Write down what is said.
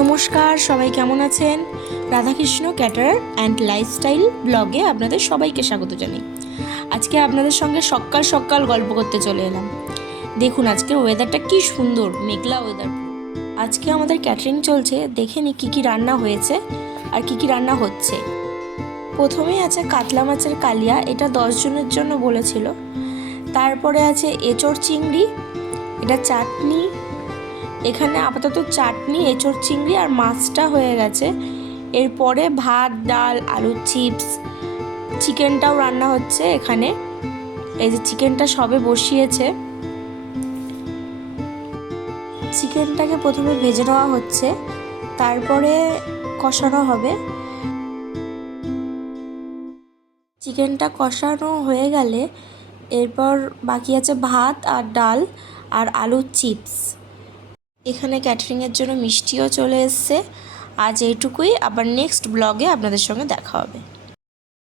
নমস্কার, সবাই কেমন আছেন? রাধাকৃষ্ণ ক্যাটারার অ্যান্ড লাইফস্টাইল ব্লগে আপনাদের সবাইকে স্বাগত জানাই। আজকে আপনাদের সঙ্গে সকাল সকাল গল্প করতে চলে এলাম। দেখুন আজকের ওয়েদারটা কি সুন্দর, মেঘলা ওয়েদার। আজকে আমাদের ক্যাটারিং চলছে, দেখে নি কী কী রান্না হয়েছে আর কী কী রান্না হচ্ছে। প্রথমেই আছে কাতলা মাছের কালিয়া, এটা 10 জনের জন্য বলেছিল। তারপরে আছে এঁচোড় চিংড়ি, এটা চাটনি। এখানে আপাতত চাটনি, এঁচোড় চিংড়ি আর মাছটা হয়ে গেছে। এরপরে ভাত, ডাল, আলুর চিপস, চিকেনটাও রান্না হচ্ছে এখানে। এই যে চিকেনটা সবে বসিয়েছে। চিকেনটাকে প্রথমে ভেজে নেওয়া হচ্ছে, তারপরে কষানো হবে। চিকেনটা কষানো হয়ে গেলে এরপর বাকি আছে ভাত আর ডাল আর আলুর চিপস। এখানে ক্যাটারিংয়ের জন্য মিষ্টিও চলে এসছে। আজ এইটুকুই, আবার নেক্সট ব্লগে আপনাদের সঙ্গে দেখা হবে।